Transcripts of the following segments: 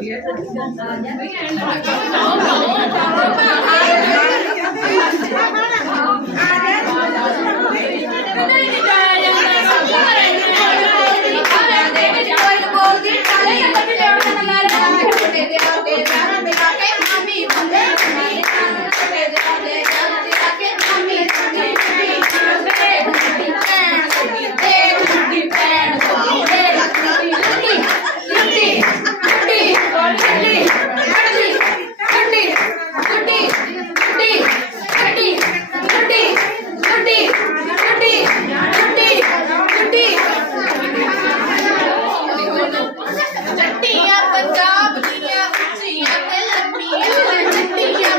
Yeah.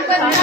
약간